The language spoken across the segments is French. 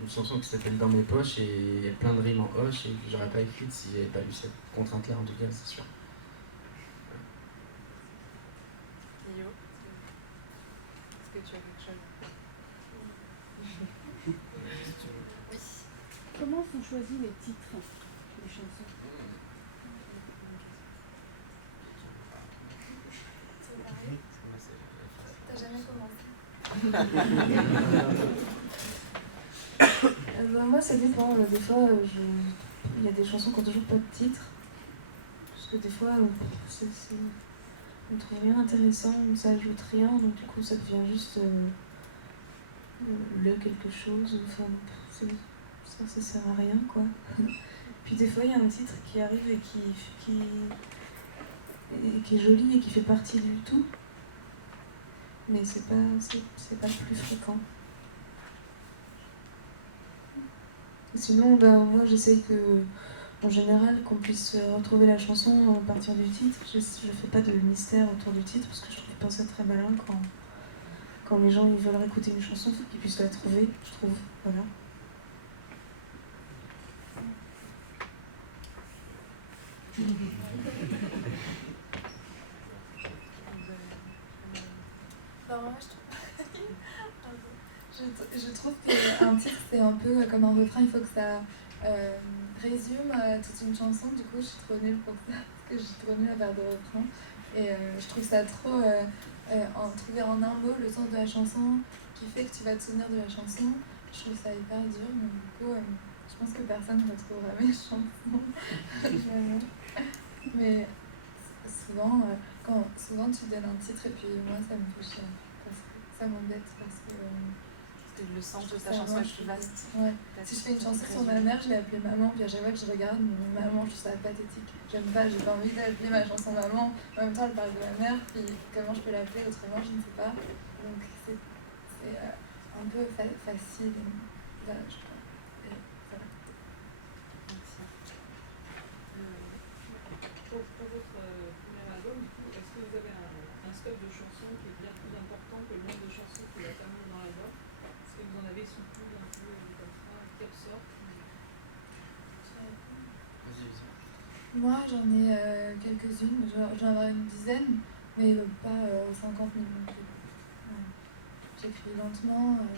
une chanson qui s'appelle Dans mes poches et il y a plein de rimes en hoche et que j'aurais pas écrite si j'avais pas eu cette contrainte-là, en tout cas, c'est sûr. Yo, est-ce que tu as quelque chose? Oui. Comment sont choisis les titres des chansons? T'as jamais commencé? Moi ça dépend, des fois il y a des chansons qui n'ont toujours pas de titre, parce que des fois on ne trouve rien intéressant, ça ajoute rien, donc du coup ça devient juste le quelque chose, enfin ça sert à rien quoi. Puis des fois il y a un titre qui arrive et qui est joli et qui fait partie du tout, mais c'est pas le plus fréquent. Et sinon, moi j'essaye en général qu'on puisse retrouver la chanson à partir du titre. Je fais pas de mystère autour du titre parce que je trouve pas ça très malin quand les gens ils veulent écouter une chanson, il faut qu'ils puissent la trouver, je trouve. Voilà. Moi, je trouve qu'un titre c'est un peu comme un refrain, il faut que ça résume toute une chanson. Du coup, je suis trop nulle pour ça, parce que je suis trop nulle à faire des refrains. Et je trouve ça trop trouver en un mot le sens de la chanson qui fait que tu vas te souvenir de la chanson. Je trouve ça hyper dur, mais du coup, je pense que personne ne retrouvera mes chansons. Mais souvent, souvent tu donnes un titre et puis moi ça me fait chier. Ça m'embête parce que le sens de ta chanson est plus vaste. Ouais. Si je fais une chanson sur ma mère, je l'ai appelée maman, puis à chaque fois que je regarde maman, je trouve ça pathétique. J'aime pas, j'ai pas envie d'appeler ma chanson maman. En même temps, elle parle de ma mère, puis comment je peux l'appeler autrement, je ne sais pas. Donc c'est un peu facile. Voilà, je crois. Et voilà. Merci. Pour votre premier album, du coup, est-ce que vous avez un stock de chansons qui est bien plus important que le nombre de chansons qu'il y a terminé dans l'album? Est-ce que vous en avez sous coude un peu comme ça, qui ressortent? Moi, j'en ai quelques-unes, j'en ai une dizaine, mais pas 50 000 non plus. Ouais. J'écris lentement, donc...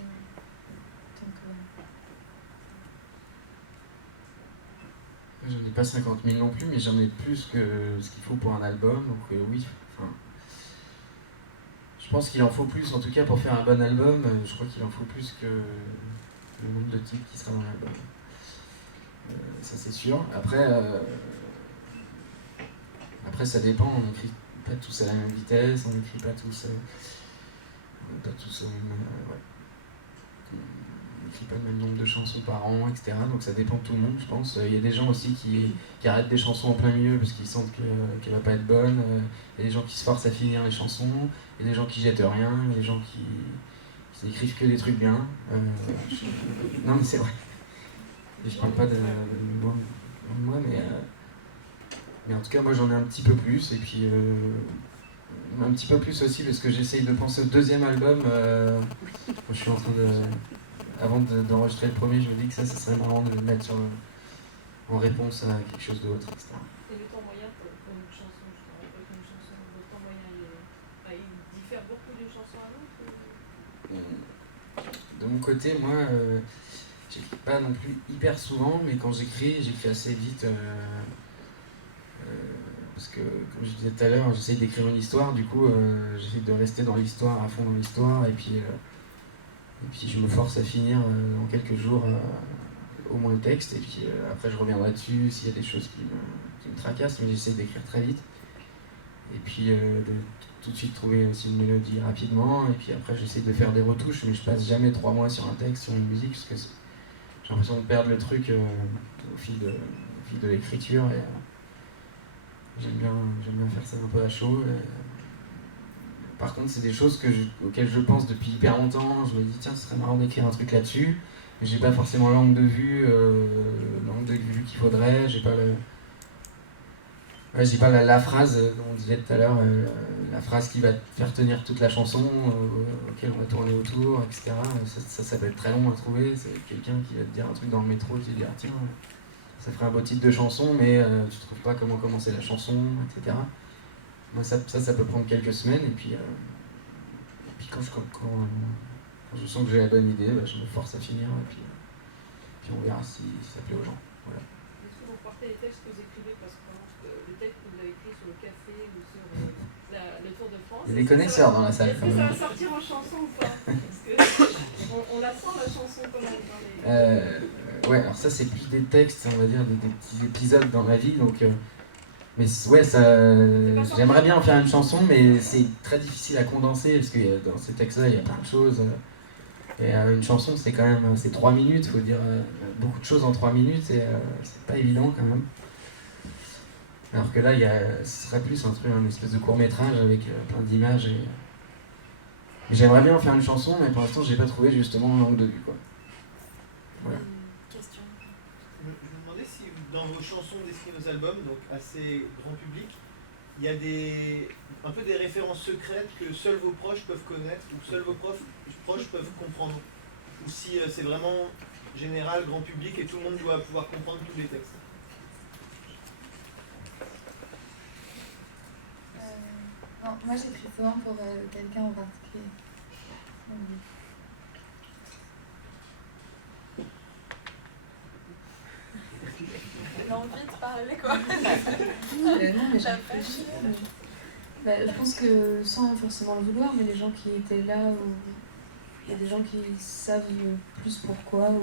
J'en ai pas 50 000 non plus, mais j'en ai plus que ce qu'il faut pour un album, donc oui. Enfin, je pense qu'il en faut plus, en tout cas pour faire un bon album, je crois qu'il en faut plus que le nombre de titres qui sera dans l'album. Ça c'est sûr. Après ça dépend, on n'écrit pas tous à la même vitesse, on n'écrit pas tous au même... On n'écrit pas le même nombre de chansons par an, etc. Donc ça dépend de tout le monde, je pense. Il y a des gens aussi qui arrêtent des chansons en plein milieu parce qu'ils sentent qu'elle va pas être bonne. Il y a des gens qui se forcent à finir les chansons. Il y a des gens qui jettent rien. Il y a des gens qui n'écrivent que des trucs bien. Non mais c'est vrai. Et je parle pas de moi, mais en tout cas moi j'en ai un petit peu plus. Et puis un petit peu plus aussi parce que j'essaye de penser au deuxième album. Je suis en train de... Avant d'enregistrer le premier, je me dis que ça serait marrant de le mettre en réponse à quelque chose d'autre, etc. Et le temps moyen pour une chanson, votre temps moyen, il diffère beaucoup d'une chanson à l'autre? De mon côté, moi, j'écris pas non plus hyper souvent, mais quand j'écris assez vite. Parce que, comme je disais tout à l'heure, j'essaye d'écrire une histoire, du coup, j'essaie de rester dans l'histoire, à fond dans l'histoire, et puis je me force à finir en quelques jours au moins le texte, et puis après je reviendrai dessus s'il y a des choses qui me tracassent, mais j'essaie d'écrire très vite. Et puis de tout de suite trouver aussi une mélodie rapidement, et puis après j'essaie de faire des retouches, mais je passe jamais 3 mois sur un texte, sur une musique, parce que j'ai l'impression de perdre le truc au fil de l'écriture, et j'aime bien faire ça un peu à chaud. Par contre, c'est des choses auxquelles je pense depuis hyper longtemps. Je me dis, tiens, ce serait marrant d'écrire un truc là-dessus. Mais j'ai pas forcément l'angle de vue qu'il faudrait. J'ai pas Ouais, je dis pas la phrase dont on disait tout à l'heure, la phrase qui va te faire tenir toute la chanson, auquel on va tourner autour, etc. Ça peut être très long à trouver. C'est quelqu'un qui va te dire un truc dans le métro, tu te dis, ah, tiens, ça ferait un beau titre de chanson, mais tu trouves pas comment commencer la chanson, etc. Moi, ça peut prendre quelques semaines, et puis quand je sens que j'ai la bonne idée, je me force à finir, et puis on verra si ça plaît aux gens. Voilà. Est-ce que vous portez les textes que vous écrivez, parce que les textes que vous avez écrits sur le café ou sur le Tour de France, Il y a des connaisseurs dans la salle. Est-ce que ça va sortir en chanson ou pas? Parce que on la sent la chanson quand même dans les... Ouais, alors ça c'est plus des textes, on va dire, des petits épisodes dans ma vie, donc... mais ouais, j'aimerais bien en faire une chanson, mais c'est très difficile à condenser, parce que dans ces textes-là, il y a plein de choses. Et une chanson, c'est quand même 3 minutes, il faut dire beaucoup de choses en 3 minutes, et c'est pas évident quand même. Alors que là, ce serait plus un espèce de court-métrage avec plein d'images. Et j'aimerais bien en faire une chanson, mais pour l'instant, j'ai pas trouvé justement l'angle de vue, quoi. Voilà. Question. Je me demandais si dans vos chansons destinées aux albums, donc assez grand public, il y a un peu des références secrètes que seuls vos proches peuvent connaître ou seuls vos proches peuvent comprendre, ou si c'est vraiment général, grand public et tout le monde doit pouvoir comprendre tous les textes. Non, moi j'écris souvent pour quelqu'un en particulier. L'envie de parler, quoi. Non, mais j'ai réfléchi. Je pense que sans forcément le vouloir, mais les gens qui étaient là, il y a des gens qui savent plus pourquoi ou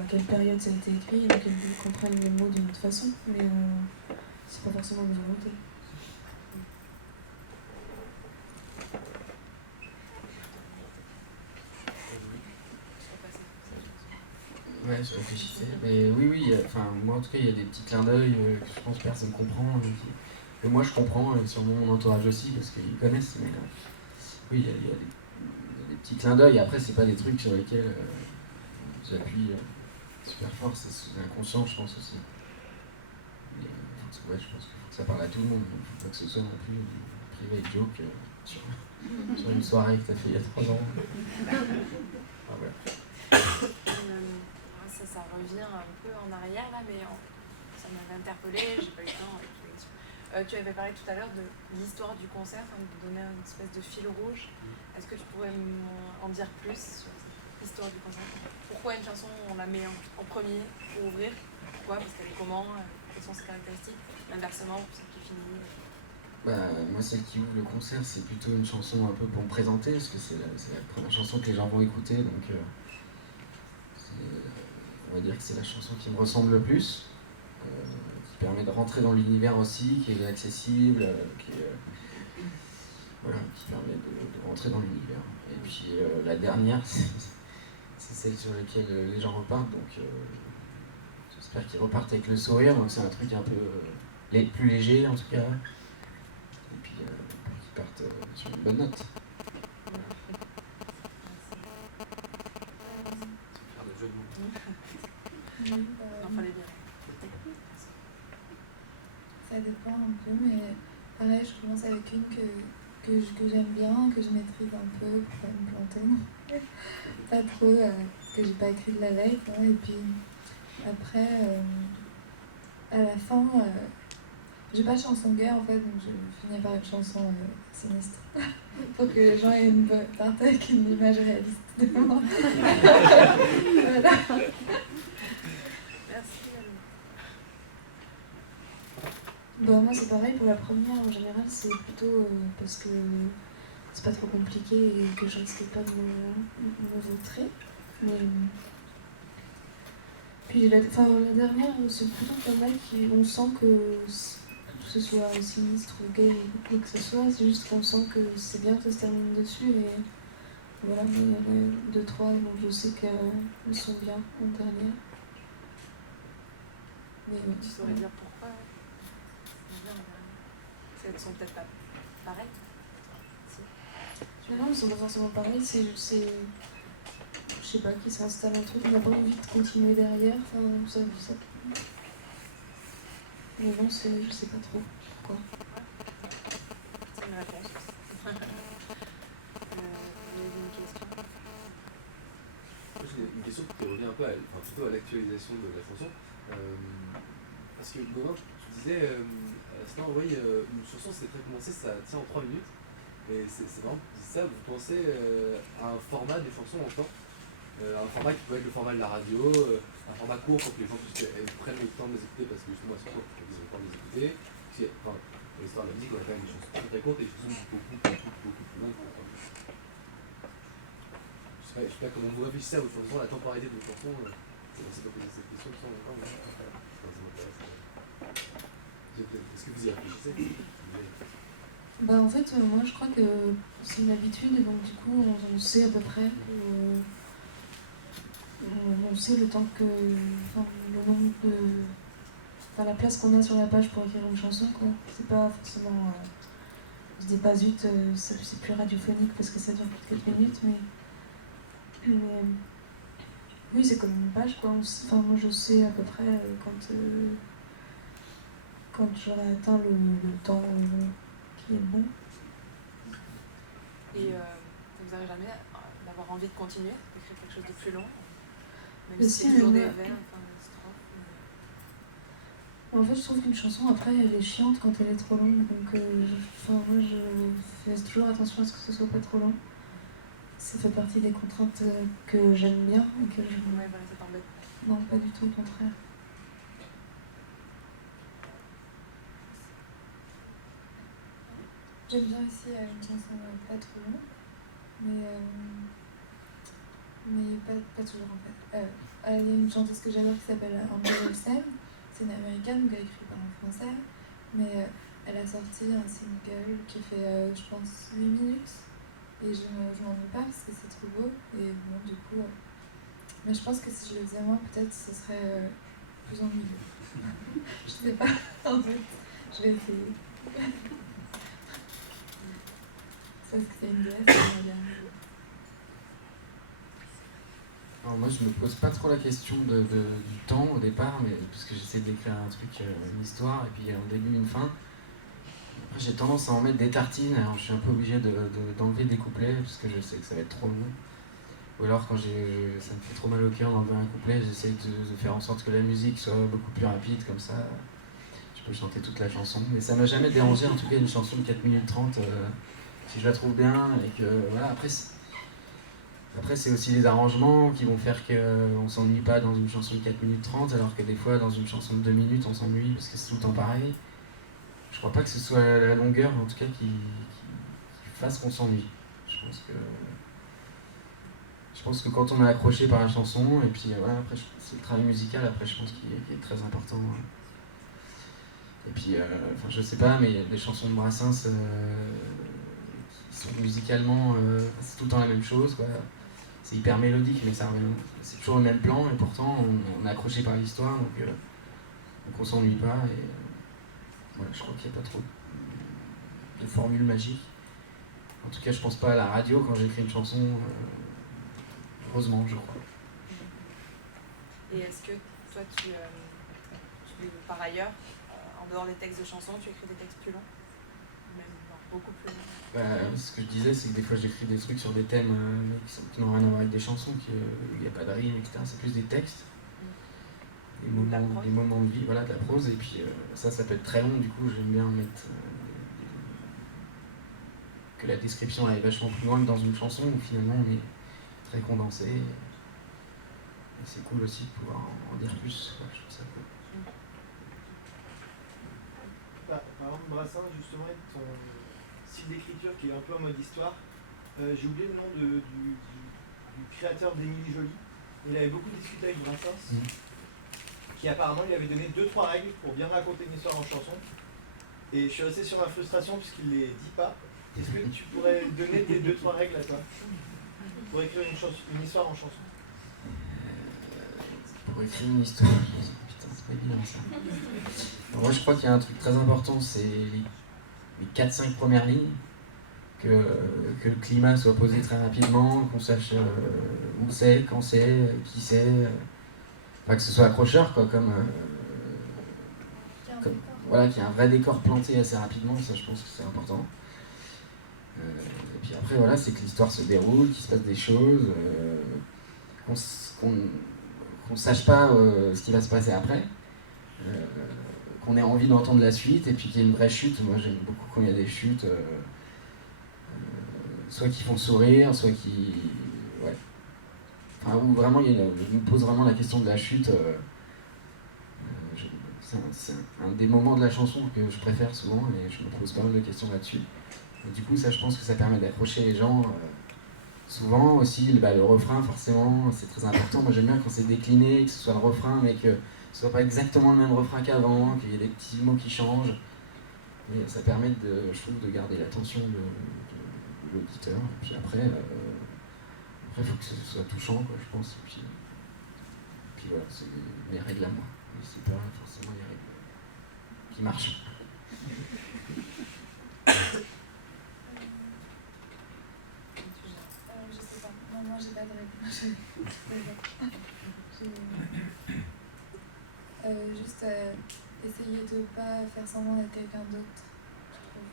à quelle période ça a été écrit, donc ils comprennent les mots d'une autre façon, mais c'est pas forcément une volonté. Ouais, je réfléchissais. Mais oui, moi en tout cas, il y a des petits clins d'œil que je pense que personne ne comprend. Et moi, je comprends, et sûrement mon entourage aussi, parce qu'ils connaissent. Mais oui, il y a des petits clins d'œil. Après, c'est pas des trucs sur lesquels j'appuie super fort, c'est inconscient, je pense aussi. Mais ouais, je pense qu'il faut que ça parle à tout le monde. Il ne faut pas que ce soit non plus une private joke sur une soirée que tu as fait il y a 3 ans. Ah, voilà. Ça revient un peu en arrière là, mais ça m'avait interpellée, j'ai pas eu le temps. Tu avais parlé tout à l'heure de l'histoire du concert, de donner une espèce de fil rouge. Est-ce que tu pourrais en dire plus sur l'histoire du concert? Pourquoi une chanson on la met en premier pour ouvrir? Pourquoi? Parce qu'elle est comment? Quelles sont ses caractéristiques? Inversement, pour celle qui finit? Moi, celle qui ouvre le concert, c'est plutôt une chanson un peu pour me présenter, parce que c'est la première chanson que les gens vont écouter, donc on va dire que c'est la chanson qui me ressemble le plus, qui permet de rentrer dans l'univers aussi, qui est accessible, qui permet de rentrer dans l'univers. Et puis la dernière, c'est celle sur laquelle les gens repartent, donc j'espère qu'ils repartent avec le sourire, donc c'est un truc un peu plus léger en tout cas, et puis qu'ils partent sur une bonne note. Fallait bien. Ça dépend un peu, mais pareil, je commence avec une que j'aime bien, que je maîtrise un peu pour pas me planter. Pas trop, que j'ai pas écrit de la veille, quoi. Et puis après, à la fin, j'ai pas de chanson gay en fait, donc je finis par une chanson sinistre. Pour que les gens aient partent avec une image réaliste de moi. Voilà. Moi c'est pareil, pour la première en général c'est plutôt parce que c'est pas trop compliqué et que je risquais pas de me vautrer. Mais... Puis la dernière c'est plutôt pas mal, on sent que ce soit sinistre ou gay ou quoi que ce soit, c'est juste qu'on sent que c'est bien que ça se termine dessus et voilà, mais il y en a 2-3 donc je sais qu'elles sont bien en dernière. Mais, tu saurais dire pourquoi? Elles sont peut-être pas pareilles. Non, elles sont pas forcément pareilles, c'est je sais pas, qui s'installe un truc, on n'a pas envie de continuer derrière, enfin ça. Mais bon, je sais pas trop pourquoi. C'est une réponse. Il y avait une question. Moi, j'ai une question qui revient un peu plutôt à l'actualisation de la chanson. Parce que Gauvin, tu disais, oui, une chanson c'est très condensé, ça tient en 3 minutes. Et c'est vraiment ça, vous pensez à un format des chansons encore, un format qui peut être le format de la radio, un format court pour que les gens prennent le temps de les écouter parce que justement elles sont courtes pour qu'ils aient le temps de les écouter. Enfin, dans l'histoire de la musique, on a quand même des chansons très très courtes et des chansons beaucoup plus longues. Je sais pas comment vous réfléchissez à vos chansons, à la temporalité de vos chansons. C'est pas posé cette question, ça encore, mais ça m'intéresse. Est-ce que vous y réfléchissez? Bah en fait, moi je crois que c'est une habitude et donc du coup on sait à peu près, on sait le temps que, enfin le nombre de, enfin la place qu'on a sur la page pour écrire une chanson quoi. C'est pas forcément, je dis pas zut, c'est plus radiophonique parce que ça dure plus de 4 minutes, mais oui c'est comme une page quoi. Enfin moi je sais à peu près quand j'aurai atteint le temps qui est bon. Et ça vous arrive jamais d'avoir envie de continuer, d'écrire quelque chose de plus long, même Mais si si, c'est toujours mais des moi- vers, enfin des strophes. En fait, je trouve qu'une chanson, après, elle est chiante quand elle est trop longue. Donc, moi, je fais toujours attention à ce que ce soit pas trop long. Ça fait partie des contraintes que j'aime bien et que je... Ouais, voilà, ça t'embête. Non, pas du tout, au contraire. J'aime bien aussi une chanson pas trop longue, mais pas toujours en fait. Il y a une chanteuse que j'adore qui s'appelle Amber Olsen, c'est une américaine, donc elle écrit pas en français, mais elle a sorti un single qui fait, je pense, 8 minutes, et je m'ennuie pas parce que c'est trop beau, et bon, du coup. Mais je pense que si je le faisais moi, peut-être ce serait plus ennuyeux. Je sais pas, en fait, je vais essayer. Parce que c'est une déesse, Alors moi je me pose pas trop la question du temps au départ, mais parce que j'essaie d'écrire un truc, une histoire, et puis il y a un début, une fin. Après j'ai tendance à en mettre des tartines, alors je suis un peu obligé d'enlever des couplets, parce que je sais que ça va être trop long. Ou alors quand ça me fait trop mal au cœur d'enlever un couplet, j'essaie de faire en sorte que la musique soit beaucoup plus rapide, comme ça je peux chanter toute la chanson. Mais ça m'a jamais dérangé, en tout cas une chanson de 4 minutes 30, si je la trouve bien, et que voilà, après c'est aussi les arrangements qui vont faire qu'on s'ennuie pas dans une chanson de 4 minutes 30, alors que des fois dans une chanson de 2 minutes on s'ennuie parce que c'est tout le temps pareil. Je crois pas que ce soit la longueur en tout cas qui fasse qu'on s'ennuie. Je pense que quand on est accroché par la chanson, et puis voilà, après c'est le travail musical après je pense qui est très important. Et puis je sais pas, mais il y a des chansons de Brassens qui sont musicalement c'est tout le temps la même chose quoi. C'est hyper mélodique mais ça revient, c'est toujours le même plan et pourtant on est accroché par l'histoire donc on s'ennuie pas et voilà, je crois qu'il n'y a pas trop de formules magiques. En tout cas je pense pas à la radio quand j'écris une chanson, heureusement je crois. Et est-ce que toi tu par ailleurs, en dehors des textes de chansons, tu écris des textes plus longs? Même beaucoup plus longs? Ce que je disais, c'est que des fois j'écris des trucs sur des thèmes qui n'ont rien à voir avec des chansons, il n'y a pas de rime, etc. C'est plus des textes, des moments de vie, voilà, de la prose. Et puis ça peut être très long, du coup j'aime bien mettre que la description aille vachement plus loin que dans une chanson où finalement on est très condensé. Et c'est cool aussi de pouvoir en dire plus. Je trouve ça cool. Par exemple, Brassens, justement, ton style d'écriture qui est un peu en mode histoire, j'ai oublié le nom du créateur d'Émilie Joly. Il avait beaucoup discuté avec Brassens, qui apparemment lui avait donné 2-3 règles pour bien raconter une histoire en chanson. Et je suis resté sur ma frustration puisqu'il ne les dit pas. Est-ce que tu pourrais donner tes 2-3 règles à toi pour écrire une histoire en chanson? Pour écrire une histoire, putain, c'est pas évident ça. Alors moi je crois qu'il y a un truc très important, c'est les 4-5 premières lignes, que le climat soit posé très rapidement, qu'on sache où c'est, quand c'est, qui c'est, enfin que ce soit accrocheur quoi, comme voilà, qu'il y a un vrai décor planté assez rapidement, ça je pense que c'est important. Et puis après, voilà, c'est que l'histoire se déroule, qu'il se passe des choses, qu'on sache pas ce qui va se passer après, qu'on ait envie d'entendre la suite, et puis qu'il y ait une vraie chute. Moi j'aime beaucoup quand il y a des chutes, soit qui font sourire, soit qui... Ouais. Enfin, où vraiment il me pose vraiment la question de la chute. C'est un des moments de la chanson que je préfère souvent, et je me pose pas mal de questions là-dessus. Et du coup, ça, je pense que ça permet d'accrocher les gens. Souvent aussi, le refrain, forcément, c'est très important. Moi, j'aime bien quand c'est décliné, que ce soit le refrain, mais que ce soit pas exactement le même refrain qu'avant, qu'il y ait des petits mots qui changent. Et ça permet, je trouve, de garder l'attention de l'auditeur. Et puis après, il faut que ce soit touchant, quoi, je pense. Et puis voilà, c'est mes règles à moi. Mais c'est pas forcément les règles qui marchent. Je sais pas. Non, moi j'ai pas de règle. Juste essayer de pas faire semblant d'être quelqu'un d'autre, je trouve.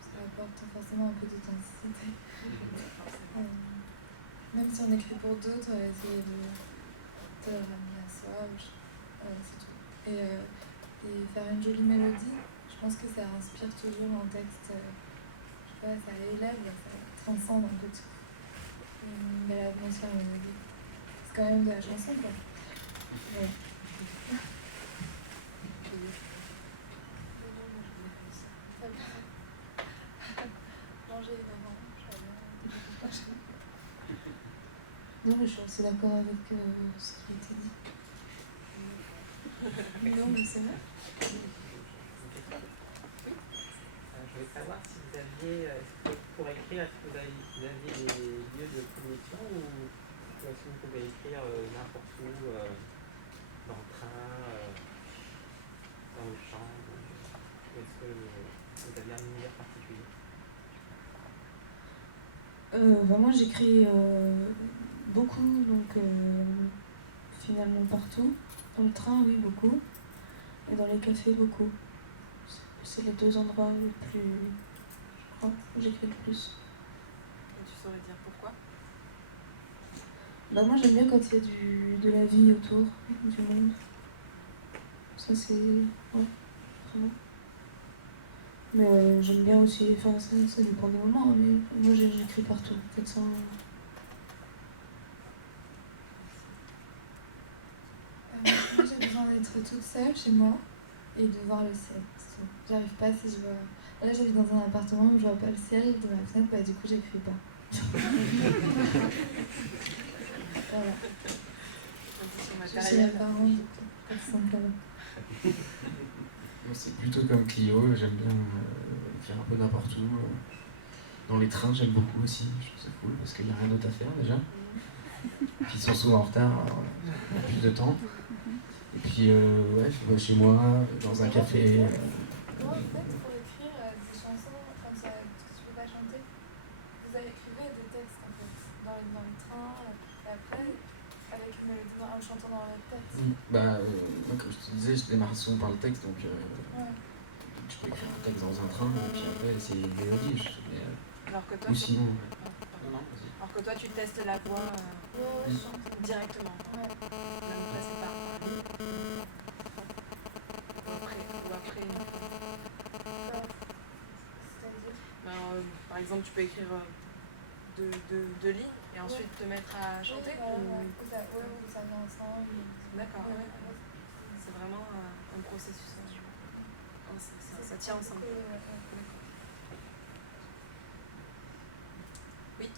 Ça apporte forcément un peu d'authenticité. Même si on écrit pour d'autres, essayer de le ramener à soi, c'est tout. Et faire une jolie mélodie, je pense que ça inspire toujours un texte, je sais pas, ça élève, ça transcende un peu tout. Une belle atmosphère mélodique. C'est quand même de la chanson, quoi. Ouais. Manger évidemment, Non, mais je suis assez d'accord avec ce qui a été dit. Non, mais c'est vrai. Je voulais savoir si vous aviez, pour écrire, est-ce que vous aviez des lieux de prédilection ou est-ce que vous pouvez écrire n'importe où, dans le train, dans votre chambre, ou est-ce que vous aviez un univers particulier? Moi j'écris beaucoup, donc finalement partout. Dans le train, oui, beaucoup. Et dans les cafés, beaucoup. C'est les deux endroits les plus, je crois, où j'écris le plus. Et tu saurais dire pourquoi? Moi j'aime bien quand il y a de la vie autour, du monde. Ça c'est... Ouais, vraiment. Mais j'aime bien aussi, enfin ça dépend des moments, mais moi j'écris partout, peut-être ça. Moi j'ai besoin d'être toute seule chez moi et de voir le ciel. J'arrive pas si je vois... Là j'habite dans un appartement où je vois pas le ciel de ma fenêtre, du coup j'écris pas. Voilà. Je suis la parent, du coup, pas de simplement. C'est plutôt comme Clio, j'aime bien faire un peu n'importe où. Dans les trains, j'aime beaucoup aussi, je trouve ça cool parce qu'il n'y a rien d'autre à faire déjà. Puis ils sont souvent en retard, alors il y a plus de temps. Et puis, ouais, je vais chez moi, dans un café. Comment vous faites pour écrire des chansons comme ça, que tu peux pas chanter? Vous avez écrivé des textes en fait, dans les trains, et après, avec une mélodie en chantant dans la tête. Moi, comme je te disais, je démarre souvent par le texte, donc Ouais. je peux écrire un texte dans un train, et puis après, c'est une mélodie. Alors que toi, Ou sinon. alors que toi, tu testes la voix directement. Ouais. Même presque pas. Ou après une... C'est-à-dire par exemple, tu peux écrire deux lignes et ensuite te mettre à chanter. ou ça vient ensemble. D'accord. Ouais. C'est vraiment un processus. Ça tient ensemble. Oui.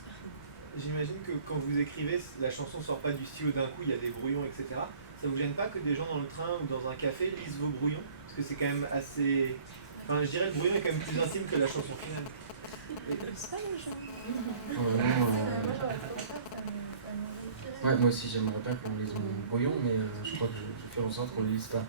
J'imagine que quand vous écrivez, la chanson sort pas du stylo d'un coup, il y a des brouillons, etc. Ça vous gêne pas que des gens dans le train ou dans un café lisent vos brouillons? Parce que c'est quand même assez... Enfin, je dirais que le brouillon est quand même plus intime que la chanson finale. Ouais, moi aussi j'aimerais pas qu'on lise mon brouillon, mais je crois que je fais en sorte qu'on ne lise pas.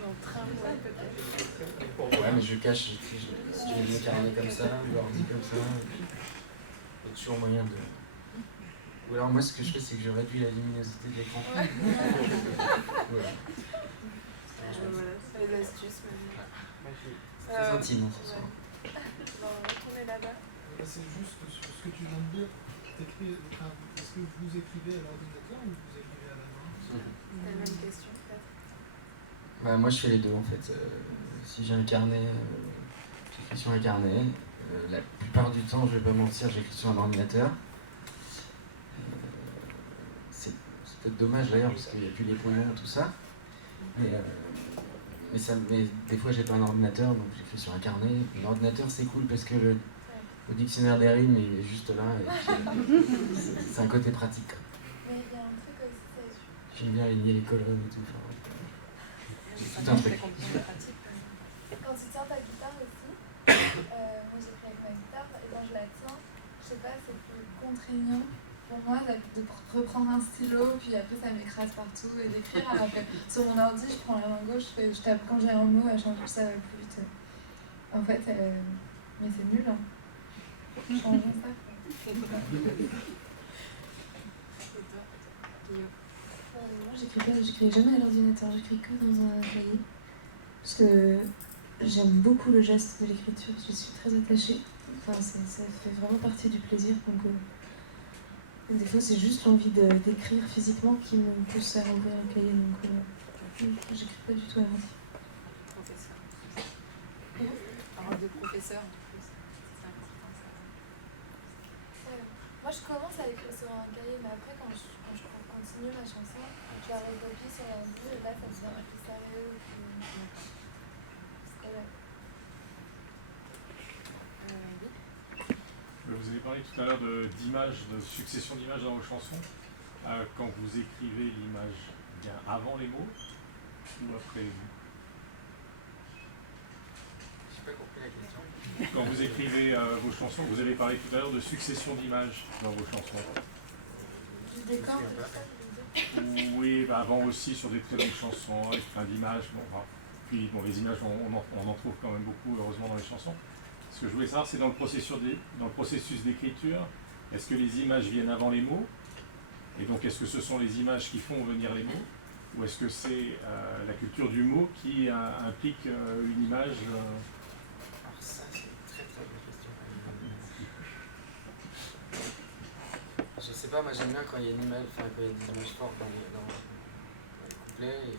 Dans le train, ouais, peut-être. Ouais, mais je cache, je mets mon carnet comme ça, l'ordi comme ça. Il y a toujours moyen de Ou alors moi ce que je fais c'est que je réduis la luminosité de l'écran. Ouais. Voilà. Voilà, c'est pas l'astuce, mais... C'est très intime ce soir. On va retourner là-bas. C'est juste sur ce que tu viens de dire. Est-ce que vous écrivez à l'ordinateur ou vous écrivez à la main? C'est la même question, peut-être. Bah, moi je fais les deux en fait. Si j'ai un carnet, j'écris sur un carnet. La plupart du temps, je vais pas mentir, j'écris sur un ordinateur. C'est peut-être dommage d'ailleurs parce qu'il n'y a plus les brouillons et tout ça. Mais des fois j'ai pas un ordinateur donc j'écris sur un carnet. L'ordinateur c'est cool parce que le dictionnaire des rimes il est juste là. Et puis, c'est un côté pratique. Mais il y a un truc aussi, c'est J'aime bien aligner les colonnes et tout. Enfin, C'est tout un truc. pratique. quand tu tiens ta guitare aussi, moi j'écris avec ma guitare et quand je la tiens, je sais pas, c'est plus contraignant pour moi de reprendre un stylo, puis après ça m'écrase partout et d'écrire. Alors que sur mon ordi, je prends la main gauche, je tape quand j'ai un mot, à chaque fois ça va plus vite. En fait, mais c'est nul, hein. Changeons ça. Moi, j'écris jamais à l'ordinateur, j'écris que dans un cahier. Parce que j'aime beaucoup le geste de l'écriture, je suis très attachée. Enfin, ça fait vraiment partie du plaisir. Donc, des fois, c'est juste l'envie d'écrire physiquement qui me pousse à remplir un cahier. Donc, j'écris pas du tout à l'ordi. Professeur. Parole de professeur, en plus. C'est important, ça. Moi je commence à écrire sur un cahier, mais après quand je continue ma chanson, je la recopie sur l'ordi et là ça devient plus sérieux. Vous avez parlé tout à l'heure d'images, de succession d'images dans vos chansons. Quand vous écrivez, l'image vient avant les mots ou après les mots? J'ai pas compris la question. Quand vous écrivez vos chansons, vous avez parlé tout à l'heure de succession d'images dans vos chansons. Du décor, Oui, bah avant aussi sur des très longues chansons, avec plein d'images. Puis les images, on en trouve quand même beaucoup, heureusement, dans les chansons. Ce que je voulais savoir, c'est dans le processus d'écriture, est-ce que les images viennent avant les mots? Et donc, est-ce que ce sont les images qui font venir les mots? Ou est-ce que c'est la culture du mot qui implique une image Alors ça, c'est une très très bonne question. Je sais pas, moi j'aime bien quand il y a une image, quand il y a des images fortes dans les couplets.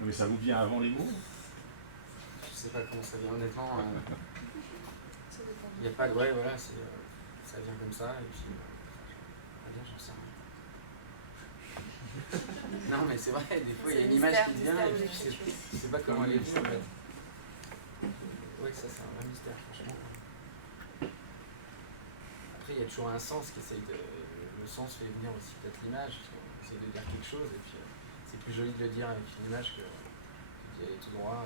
Non, mais ça vous vient avant les mots? Je sais pas comment ça vient, honnêtement. Il n'y a pas de. Ouais, voilà, ça vient comme ça, et puis. Bien, j'en sais rien. Non, mais c'est vrai, des fois il y a une image qui vient, et puis je sais pas comment elle est venue en fait. Ouais, ça c'est un vrai mystère, franchement. Après, il y a toujours un sens qui essaye de. Le sens fait venir aussi peut-être l'image, parce qu'on essaye de dire quelque chose, et puis c'est plus joli de le dire avec une image que d'y aller tout droit.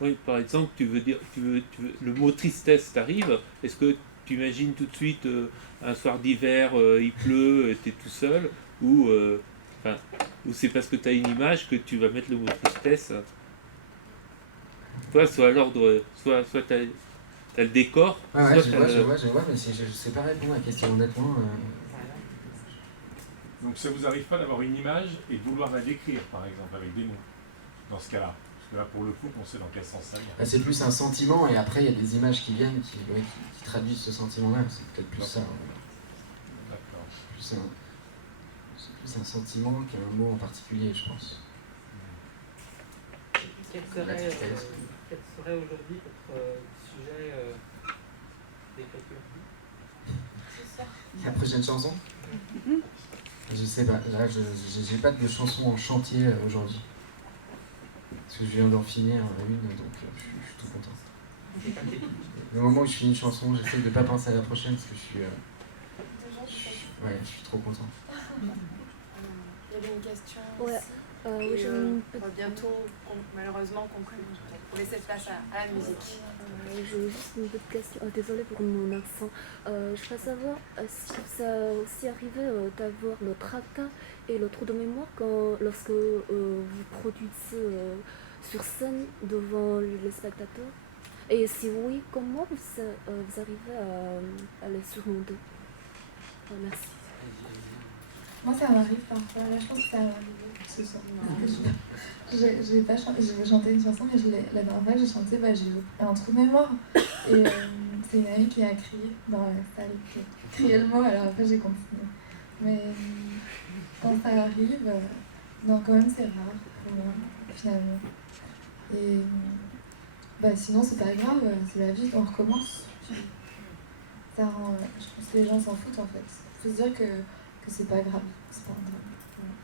Oui, par exemple, le mot tristesse t'arrive, est-ce que tu imagines tout de suite un soir d'hiver, il pleut, tu es tout seul, ou c'est parce que tu as une image que tu vas mettre le mot tristesse? Toi, soit à l'ordre, soit tu as le décor. Ouais, je vois, mais je sais pas répondre à la question, honnêtement. Donc ça vous arrive pas d'avoir une image et de vouloir la décrire, par exemple, avec des mots, dans ce cas-là? Parce que là, pour le coup, on sait dans quel sens ça vient. Bah, c'est plus un sentiment, et après, il y a des images qui viennent, qui traduisent ce sentiment-là. C'est peut-être plus ça. D'accord. C'est plus un sentiment qu'un mot en particulier, je pense. Quel serait aujourd'hui votre sujet d'écriture? La prochaine chanson? Je sais pas, là j'ai pas de chanson en chantier aujourd'hui. Parce que je viens d'en finir une, donc je suis tout content. Le moment où je finis une chanson, j'essaie de pas penser à la prochaine parce que je suis trop content. Il y avait une question Ouais. aussi. Oui, j'ai Et, une on va bientôt, malheureusement, conclure. Pour laisser place à la musique. J'ai juste une petite question. Désolée pour mon accent. Je voudrais savoir si ça a aussi arrivé d'avoir le tracas et le trou de mémoire lorsque vous produisez sur scène devant les spectateurs. Et si oui, comment vous arrivez à les surmonter? Merci. Moi, ça m'arrive parfois. Là, je pense que ça va arriver ce soir. J'ai pas chanté, je veux chanter une chanson, mais la dernière fois que j'ai chanté, j'ai eu un trou de mémoire. Et c'est une amie qui a crié dans la salle, qui a crié le mot, alors après j'ai continué. Mais quand ça arrive, non, quand même c'est rare pour moi, finalement. Et sinon c'est pas grave, c'est la vie, on recommence. Ça rend, je pense que les gens s'en foutent en fait. Il faut se dire que c'est pas grave, c'est pas un drame. Voilà.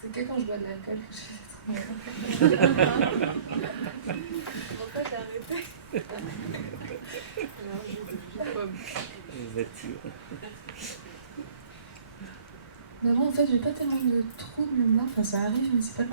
C'est que quand je bois de l'alcool que je fais trop mal. Pourquoi t'as arrêté? Alors, je pomme. Nature. Mais moi en fait j'ai pas tellement de trous de mémoire, enfin ça arrive mais c'est pas